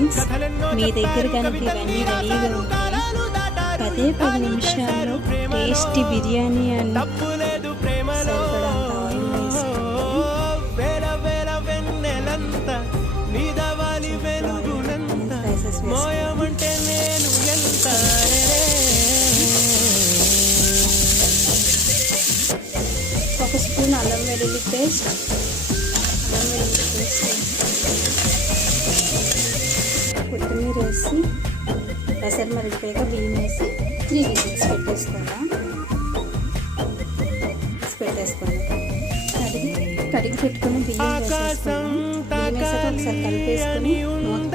Friends. మీ దగ్గర కనుక ఇవన్నీ రెడీగా ఉంటే 10 నిమిషాల్లో టేస్టీ బిర్యానీ అని సరిపడంత ఆయిల్ వేసి ఒక స్పూన్ అల్లం వెల్లుల్లి పేస్ట్ కొత్తిమీర వేసి ఎసరు మరిగిపోయాక బియ్యం వేసి 3 విజిల్స్ పెట్టేసుకోవాలి. కడిగి పెట్టుకుని బియ్యం వేసేసుకుని బియ్యం వేసాక ఒకసారి కలిపేసుకుని మూత